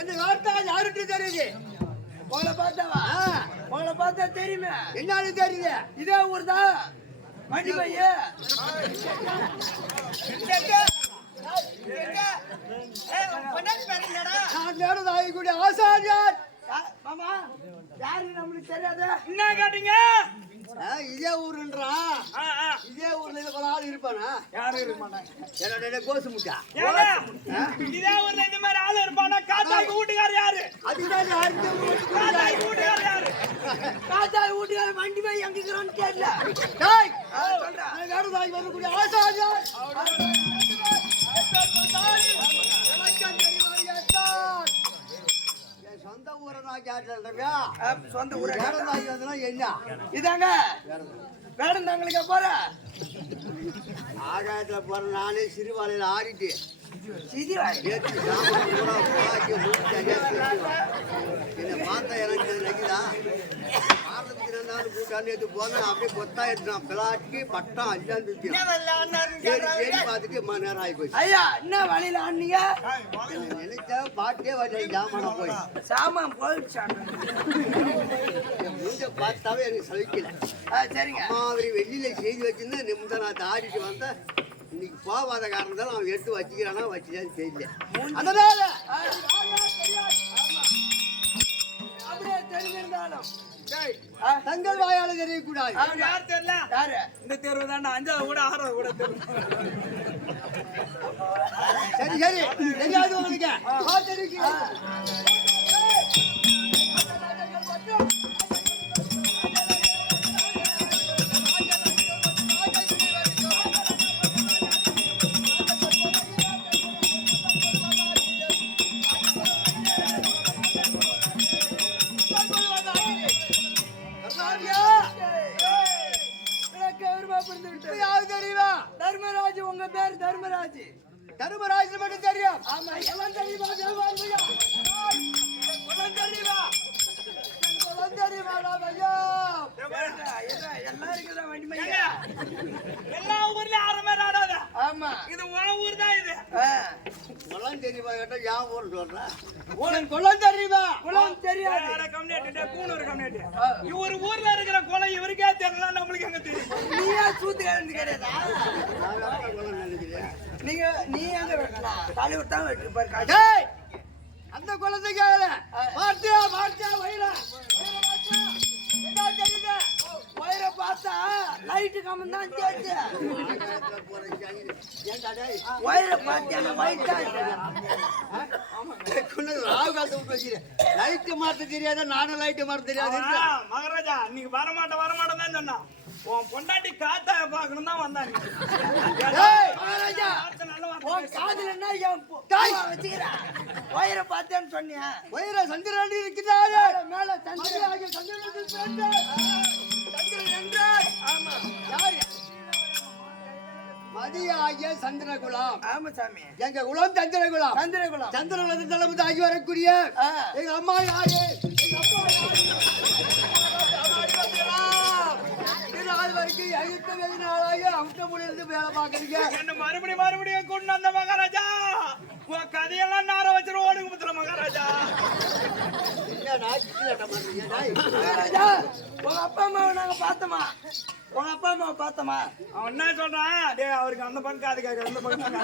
என்ன வார்த்தை யாருக்கு தெரியுது? உங்களை பார்த்தாவா? உங்களை பார்த்தா தெரியுமே. என்னாலும் தெரியுது. இதே ஊர் தான். வண்டி பைய ஆசாரியார். மாமா யாரு நம்மளுக்கு தெரியாது. என்ன கேட்டீங்க? இதே ஊருன்றா. இதே ஊர்ல ஒரு ஆள் இருப்பானா? யாரும் இருப்பானா? என்னோட கோசு முட்டா. இதே ஊர்ல இந்த மாதிரி ஆள் இருப்பானா? காத்தாய் வீட்டுக்காரர் யாரு? அதுதான் காத்தாய் வீட்டுக்காரர் யாரு? காத்தாய் வீட்டுக்காரர் வண்டி போய் எங்க இருக்கிறோன்னு தெரியல. டேய் சொல்றேன் வேடதாய் வரக்கூடிய ஆசாரியார். சொந்த ஊரை நான் கேட்டேன்டா. சொந்த ஊரை வேடந்தாய் வந்தா என்ன இதாங்க வேடந்தாங்களுக்கு போற ஆகாயத்துல போற நானே சிறுவாலையில ஆடிட்டு என்ன பார்த்தா எனக்கு நினைக்குதா கூட்டாண்டு போனேன் அப்படியே கொத்தா எடுத்தான் பிளாட்டி பட்டம் அஞ்சாந்து பார்த்துட்டு மணி நேரம் ஆகி போச்சு. ஐயா என்ன வழியில ஆனீங்க? நினைச்சா பாட்டே வரல. ஜாமான போய் சாமான் போயிடுச்சு. மூஞ்ச பார்த்தாவே எனக்கு சலிக்கல. சரிங்க அவரு வெளியில செய்தி வச்சிருந்து நிமிடம் நான் ஆடிட்டு வந்தேன். இன்னைக்கு போவாத காரணத்தால அவன் எடுத்து வச்சுக்கிறானா வச்சுதான் தெரியல. அதனால அப்படியே தெரிஞ்சிருந்தாலும் தங்கள் வாயால தெரியக்கூடாது. யார் தெரியல? யாரு? இந்த தேர்வு தான் 5வது கூட 6வது கூட தெரியும். சரி சரி தெரியாது உங்களுக்கு. தர்மராஜ் உங்க பேர் தர்மராஜ். தர்மராஜ் மட்டும் தெரியும். ஆமா எல்லாம் தெரியுமா? எல்லா ஊர்லயும் ஆரம்ப ஆடாத. ஆமா இது உன் ஊர் தான். இது குளம் தெரியுமா கேட்டா யா ஊர் சொல்றேன். குளம் தெரியுமா? குளம் தெரியாது. Community Coonoor community. இவர் ஊர்ல இருக்கிற குளம் இவருக்கே தெரியல. நம்மளுக்கு எங்க தெரியும்? நீயா சூத்துக்காரன் கிடையாதா? நீங்க நீ எங்க வெட்டலாம்? தலைவர் தான் வெட்டு பாரு. அந்த குளத்தை கேட்கல. பார்த்தியா பார்த்தியா வயிறா வயிற பார்த்தா லைட்டு கம்மன் தான் சேர்த்து வயிற பார்த்தியா லைட்டு மாத்த தெரியாத. நானும் லைட்டு மாத்த தெரியாது. மகாராஜா நீங்க வரமாட்டேன் தான் சொன்னா. உன் பொண்டாட்டி காத்தாய பாக்கணும் தான் வந்தாங்க. காதலன்னா என் வச்சுக்கிறேன் வயிறை பார்த்தேன்னு சொன்னியா வயிற சந்திரன் இருக்கிறாரு மேல சந்திரன் சந்திரன் என்றார் ஆமா யாரு மதியாகிய சந்திரகுலம் ஆமா சாமி எங்க குலம் சந்திரகுலம் சந்திரகுலம் சந்திரகுலத்தின் தலைமுறை ஆகி வரக்கூடிய எங்க அம்மா யாரு எங்க அப்பா யாரு வரைக்கும் எழுத்து வெளிநாளாகி அமுத்த முடியிருந்து வேலை பார்க்கறீங்க என்ன மறுபடியும் கொண்டு வந்த மகாராஜா உன் கதையெல்லாம் நார வச்சிரு ஓடுங்க முத்துல மகாராஜா மகாராஜா உங்க அப்பா அம்மாவை நாங்க பார்த்தோமா உங்க அப்பா அம்மாவை பார்த்தோமா அவன் என்ன சொல்றான் டேய் அவருக்கு அந்த பக்கம் காது கேட்க அந்த பக்கம்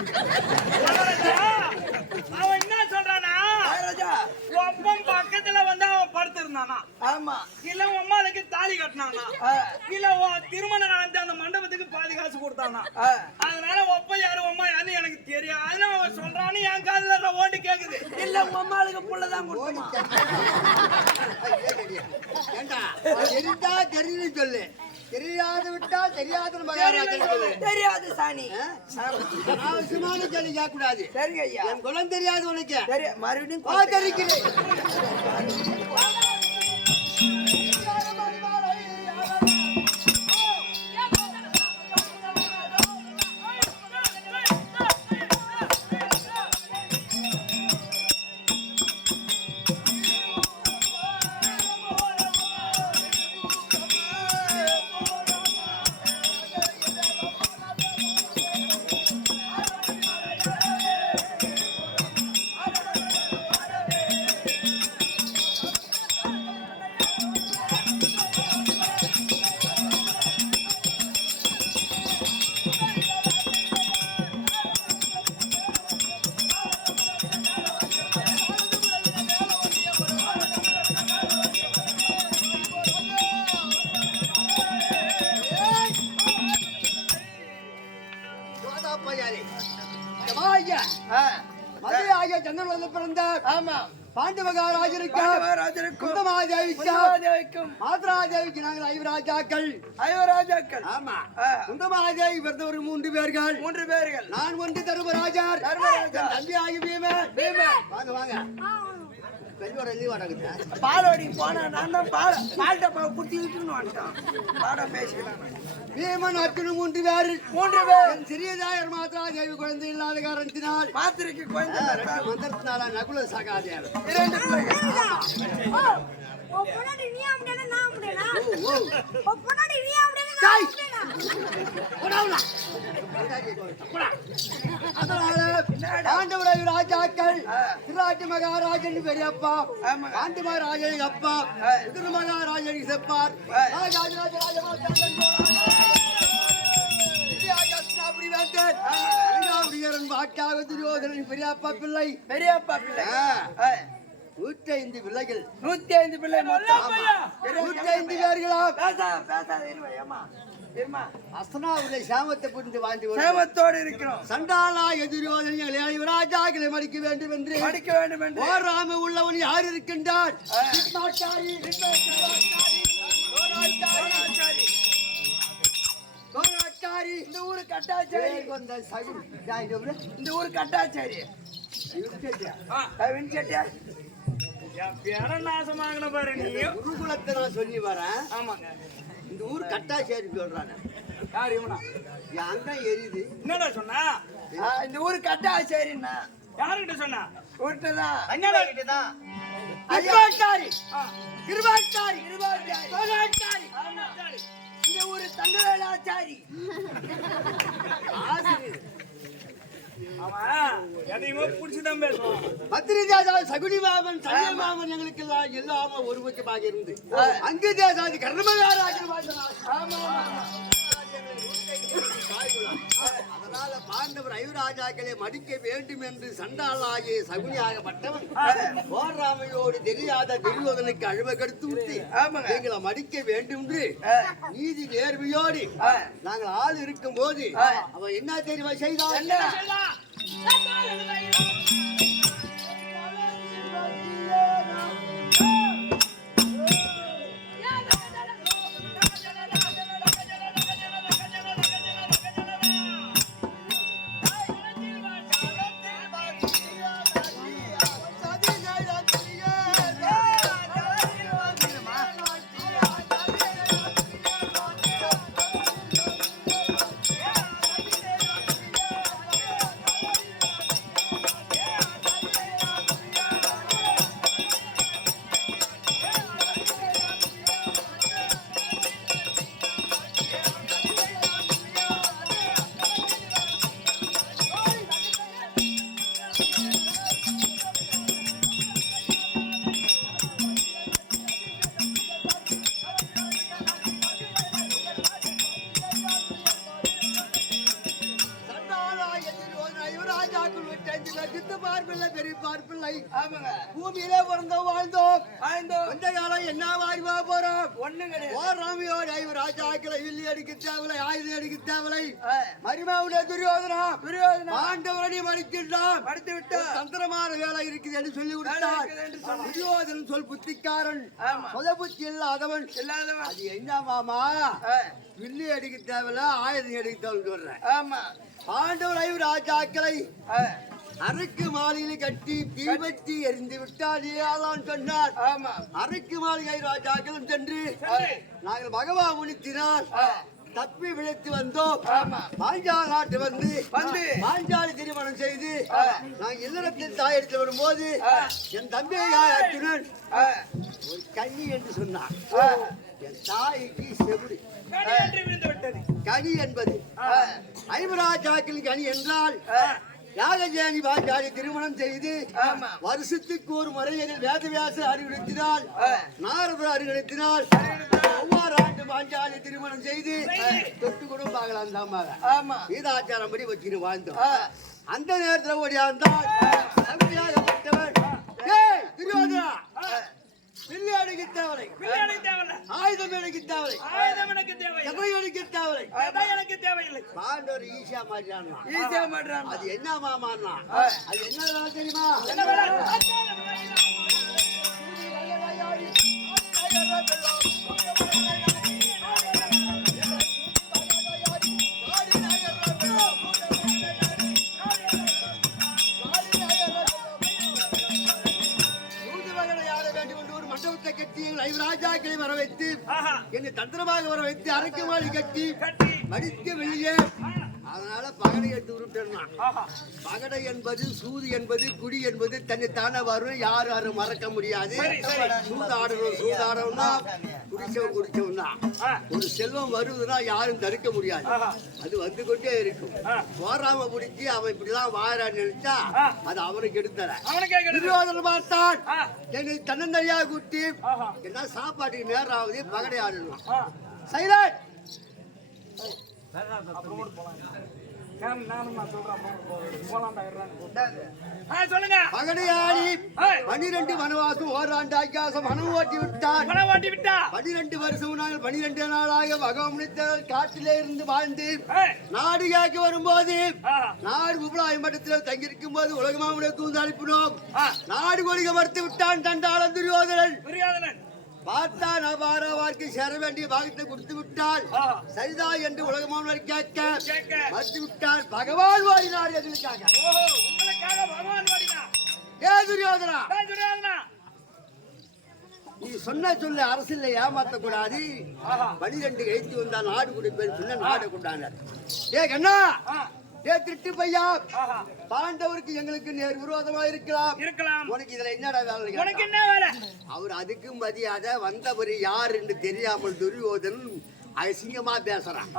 அவன் என்ன சொல்றானா மகாராஜா உன் அப்பன் பக்கத்துல வந்து அவன் படுத்திருந்தானா ஆமா இல்ல உன் அம்மாளுக்கு தாலி கட்டினானா இல்ல திருமணம் நடந்து அந்த மண்டபத்துக்கு பாதி காசு கொடுத்தானா அதனால ஒப்ப யாரு அம்மா யாருன்னு எனக்கு தெரியும் அதனால அவன் சொல்றான்னு என் காதுல ஓட்டு கேக்குது இல்ல உங்க அம்மாளுக்கு புள்ளதான் கொடுத்தோமா ஏண்டா தெரிஞ்சா தெரிஞ்சு சொல்லு தெரியாது விட்டா தெரியாது தெரியாது சாணி அவசியமான கேள்வி கேட்க கூடாது சரிங்க ஐயா என் குலம் தெரியாது உனக்கு மறுபடியும் தெரிக்கிறேன் பாண்டவகாராஜருக்கும் மாதராஜேவிக்கு நாங்கள் ஐவராஜாக்கள் ஆமா குந்தமாதேவி பிறந்தவர் 3 பேர்கள் நான் ஒன்று தர்மராஜர் தம்பி ஆகி வாங்க வாங்க பாலோடி போனா நான் தான் பால் டப்பா குத்தி பாடம் பேசிக்கலாம் பீமன் அர்ஜுன் 3 பேர் சிறியதாயர் மாத்ரா தேவி குழந்தை இல்லாத காரணத்தினால் மாத்திரைக்கு குழந்தை மந்திரத்தினால நகுல சகாதேவர் 2 பிள்ளைகள் ஆண்டவர் ராஜாக்கள் திராட்டி மகாராஜன் பெரியப்பா ஆண்டு மகாராஜன் அப்பா உதிர மகாராஜன் செப்பார் வாக்காக துரியோதனன் பெரியப்பா பிள்ளை 105 பிள்ளைகள் 105 பிள்ளை 105 பேர்களா அஸ்னாவுடைய சாமத்தை புரிந்து வாழ்ந்து சாமத்தோடு இருக்கிறோம் சண்டாளா எதிரோதனை ராஜாக்களை மடிக்க வேண்டும் என்று ஓராம உள்ளவன் யார் இருக்கின்றார் இந்த ஊரு கட்டாச்சாரி இந்த ஊரு கட்டாச்சாரி நாசமாங்கின பாரு நீ குருகுலத்தை நான் சொல்லி வரேன் ஆமாங்க இந்த ஊர் கட்டாச்சேரி சொல்றாங்க யார் இவனா அங்க எரியுது என்னடா சொன்னா இந்த ஊர் கட்டாச்சேரின்னா யாருகிட்ட சொன்னா ஊர்கிட்டதான் அண்ணா கிட்டதான் இந்த ஊரு தங்கவேலாச்சாரி சகுனி மாமன் சனிய மாமன் எங்களுக்கு எல்லாம ஒரு பட்சமாக இருந்து அங்கு தேசாதி கர்மகாராஜன் அதனால பாண்டவர் ஐவராஜாக்களை மடிக்க வேண்டும் என்று சண்டாளாகிய சகுனியாகப்பட்டவன் போராமையோடு தெரியாத துரியோதனுக்கு அழுவ கெடுத்து விட்டு எங்களை மடிக்க வேண்டும் என்று நீதி நேர்மையோடு நாங்கள் ஆள் இருக்கும் போது அவன் என்ன தெரியுமா செய்தான் ராஜாக்கள் விட்டு சித்த பார்ப்பில்லை பெரிய பார்ப்பில்லை. ஆமாங்க. பூமியிலே பிறந்தோம் வாழ்ந்தோம். கொஞ்ச காலம் என்ன வாழ்வா போறோம். ஒண்ணும் கிடையாது. ஓராமையோடு ஐவர் ராஜாக்களை வில்லி அடிக்க தேவலை, ஆயுதம் அடிக்க தேவலை. மரிமாவுடைய துரியோதனா பாண்டவரணி மடிக்கின்றான். மடித்து விட்டு தந்திரமான வேலை இருக்குது என்று சொல்லி விட்டார். துரியோதனன் சொல் புத்திக்காரன், சொத புத்தி இல்லாதவன். அது என்ன மாமா, வில்லி அடிக்க தேவையில்ல, ஆயுதம் அடிக்க தேவை சொல்றேன். ஆமா. பாண்டவர் ஐவர் ராஜாக்களை அரைக்கு மாலையில் கட்டி தீபத்தி எரிந்து விட்டால் சொன்னார். ஆமா. அரைக்கு மாளிகை ராஜாக்களும் சென்று நாங்கள் பகவா முனித்தினால் தப்பி விளைத்து வந்தோம். பாஞ்சால நாட்டு வந்து பாஞ்சாலி திருமணம் செய்து நான் இல்லறத்தில் தாயெடுத்து வரும்போது என் தம்பியார் அர்ஜுனன் ஒரு கன்னி என்று சொன்னான். என் தாய்க்கு செவிடு கனி என்பது ஐவராஜாக்களின் கனி என்றால் யாகஜேனி பாஞ்சாலி திருமணம் செய்து வருஷத்துக்கு ஒரு முறை எங்கள் வேதவியாச அறிவுறுத்தினால் நாரதர் அறிவுறுத்தினால் ஒவ்வொரு ஆண்டு பாஞ்சாலி திருமணம் செய்து தொட்டு கூட பார்க்கலாம் தான் கீதாச்சாரம் படி வச்சுட்டு வாழ்ந்தோம். அந்த நேரத்தில் ஓடியாந்தால் தகுதியாகப்பட்டவன் துரியோதனா வில்லி அடிக்க தேவலை, ஆயுதம் எனக்கு தேவலை, எதை எனக்கு தேவலை. பாண்டவர் ஈஸியா மாட்டான். அது என்ன மாமான்னா அது என்ன தெரியுமா? ராஜாக்களை வர வைத்து என்னை தந்திரமாக வர வைத்து அரைக்கு மாளி கட்டி மடித்து வெளியே. அதனால பகடை எடுத்து உருட்டா. பகடை என்பது சூது என்பது குடி என்பது தன்னை தானே வரும். யாரும் மறக்க முடியாது. சூதாடணும் தான் குடிச்சவன் தான். ஒரு செல்வம் வருவதுன்னா யாரும் தடுக்க முடியாது. அது வந்து கொண்டே இருக்கும். போராம பிடிச்சி அவன் இப்படிதான் வாழான்னு நினைச்சா அது அவனுக்கு எடுத்தல. துரியோதனன் பார்த்தான் என்னை தன்னந்தனியா கூட்டி என்ன சாப்பாட்டுக்கு நேரம் ஆகுது பகடை ஆடணும். சைலண்ட் பகடையாடி 12 வனவாசம் ஓராண்டு ஆக்கியாசம் மனம் ஓட்டி விட்டார். 12 வருஷம் நாங்கள் 12 நாளாக பகவமுனித்தர் காட்டிலே இருந்து வாழ்ந்து நாடு கேட்க வரும்போது நாடு உபலாயம் மட்டத்தில் தங்கியிருக்கும் போது உலகமாவுடைய தூந்து அனுப்பினோம். நாடு கொள்கை மறுத்து விட்டான் தண்டாளன் துரியோதனன். பார்த்தா நபார வாழ்க்கை சேர வேண்டிய பாகத்தை கொடுத்து விட்டால் சரிதா என்று உலகமானவர் கேட்க மறுத்து விட்டால் பகவான் வாடினார் எங்களுக்காக. துரியோதனா நீ சொன்ன சொல்ல அரசியல ஏமாத்த கூடாது. 12 கைத்து வந்தா நாடு குடிப்பேன் சொன்ன நாடு கொண்டாண்டார். கண்ணா திருட்டு பையா பாண்டவருக்கு எங்களுக்கு நேர் விரோதமா இருக்கலாம். உனக்கு இதுல என்னடா வேலை? அவர் அதுக்கு மதியாத வந்தவர் யார் என்று தெரியாமல் துரியோதனன் அசிங்கமா பேசுறான்.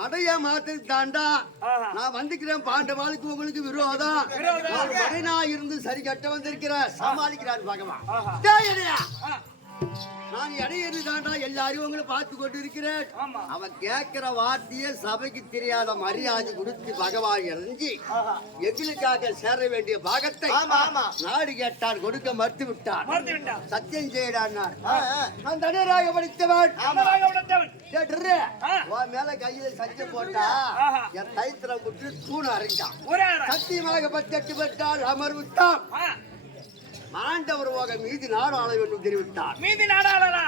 மடையா மாத்து தாண்டா நான் வந்துக்கிறேன். பாண்டவாளுக்கு உங்களுக்கு விரோதம். மடைனா இருந்து சரி கட்ட வந்திருக்கிறேன் சமாளிக்கிறான் பகவான். நான் இடையேறி தாண்டா எல்லாரும் உங்களை பார்த்து கொண்டு இருக்கிறேன். அவன் கேட்கிற வார்த்தையே சபைக்கு தெரியாத மரியாதை கொடுத்து பகவான் இறங்கி எங்களுக்காக சேர வேண்டிய பாகத்தை நாடு கேட்டான் கொடுக்க மறுத்து விட்டான். சத்தியம் செய்யடான். நான் தனியராக படித்தவன். மேல கையில சத்தியம் போட்டா என் தைத்திரம் விட்டு தூண் அரைஞ்சான். சத்தியமாக 18 பெற்றால் அமர்விட்டான். மாண்டவர் போக மீதி நாடு ஆள வேண்டும் தெரிவித்தார். மீதி நாடாளா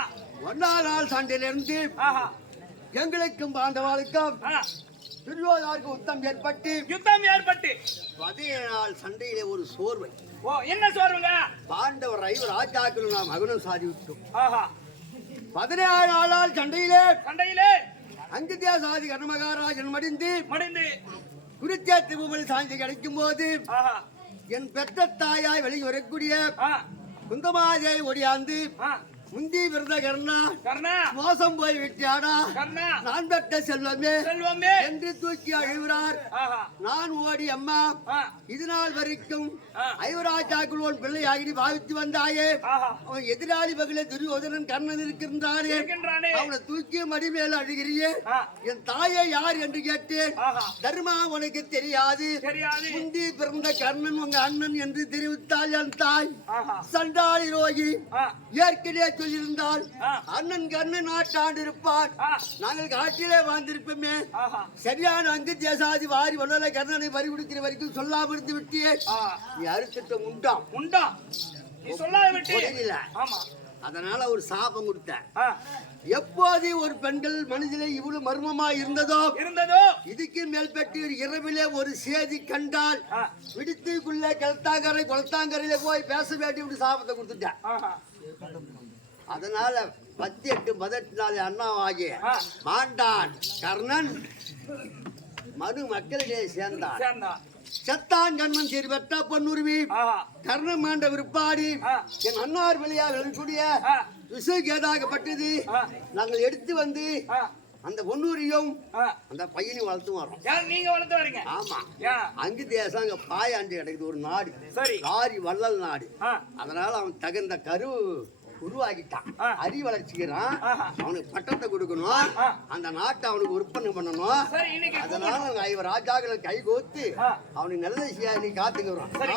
1 நாள் சண்டையிலிருந்து எங்களுக்கும் பாண்டவாளுக்கும் துரியோதனருக்கு யுத்தம் ஏற்பட்டு 17 நாள் சண்டையிலே ஒரு சோர்வை. என்ன சோர்வுங்க? பாண்டவர் ஐவர் ராஜாக்கள் நாம் மகனம் சாதிவிட்டோம். 17 நாள் சண்டையிலே அங்கித்தியா சாதி கர்மகாராஜன் மடிந்து குருச்சேத்திர பூமியில் சாந்தி கிடைக்கும் போது என் பெற்ற தாயாய் வெளியே வரக்கூடிய குந்தமாதேவி ஒடியாந்து முந்தி பிறந்த கர்ணா கர்ணா மோசம் போய் விட்டாடா கர்ணா நான் பெற்ற செல்வமே செல்வமே என்று தூக்கி அழுகிறார். ஆஹா நான் ஓடி அம்மா ஆ இது நாள் வரைக்கும் ஆ. ஐவராஜாக்குள் உன் பிள்ளையாகி பாவித்து வந்தாயே. ஆஹா அவன் எதிராளி பகல துரியோதனன் கர்ணன் இருக்கின்றாரே. இருக்கின்றானே அவனை தூக்கி மடி மேல அழுகிறியே. ஆ என் தாயை யார் என்று கேட்டேன். ஆஹா தர்மா உனக்கு தெரியாது. தெரியாது முந்தி பிறந்த கர்ணன் உங்க அண்ணன் என்று தெரிவித்தாள் என் தாய். ஆஹா சண்டாளி ரோகி ஆ ஏற்கனவே சொல்லியிருந்தால் ஆ அண்ணன் கர்ணன் நாட்டாண்டு இருப்பார். ஆ நாங்கள் காட்டிலே வாழ்ந்திருப்போமே. ஆஹா சரியான அங்கு தேசாதி வாரி வல்லல கர்ணனை பறி கொடுக்கிற வரைக்கும் சொல்லாம இருந்து விட்டியே. ஆ நீ அறுத்திட்ட உண்டாம் உண்டா நீ சொல்லாத விட்டு புரியல. ஆமா அதனால ஒரு சாபம் கொடுத்தேன். ஆ எப்போது ஒரு பெண்கள் மனதிலே இவ்வளவு மர்மமா இருந்ததோ இருந்ததோ இதுக்கு மேல்பட்டு இரவிலே ஒரு சேதி கண்டால் ஆ விடுத்துக்குள்ள குளத்தாங்கரையில போய் பேச வேண்டிய ஒரு சாபத்தை கொடுத்துட்டேன். ஆஹா அதனால 18 நாள் அண்ணாவாகிய ஆ. மாண்டான் கர்ணன் மனு மக்களிடையே சேர்ந்தான். சேர்ந்தா செத்தான் கர்ணன் சரி பெற்ற பொன்னுருவி ஆஹா கர்ணன் மாண்ட விற்பாடி ஆ என் அன்னார் வெளியா விளக்கூடிய ஆ விசுகேதாகப்பட்டது. ஆ நாங்கள் எடுத்து வந்து ஆ அந்த பொன்னூரியும் ஆ அந்த பையனையும் வளர்த்து வரோம். யார் நீங்க வளர்த்து வரீங்க ஆமா ஏன் அங்கு தேசம் அங்க பாயாண்டு கிடைக்குது ஒரு நாடு. சரி காரி வள்ளல் நாடு. ஆ அதனால அவன் தகுந்த கரு உருவாக்கிட்டான். ஆ. அறி வளர்ச்சிக்கிறான். ஆஹா. அவனுக்கு பட்டத்தை கொடுக்கணும். ஆ. அந்த நாட்டை அவனுக்கு விற்பனை பண்ணணும். சரி இன்னைக்கு அதனால அவங்க ராஜாக்களை கை கோத்து ஆ. அவனுக்கு நல்ல விஷயம் நீ காத்துக்கிறோம். சரி.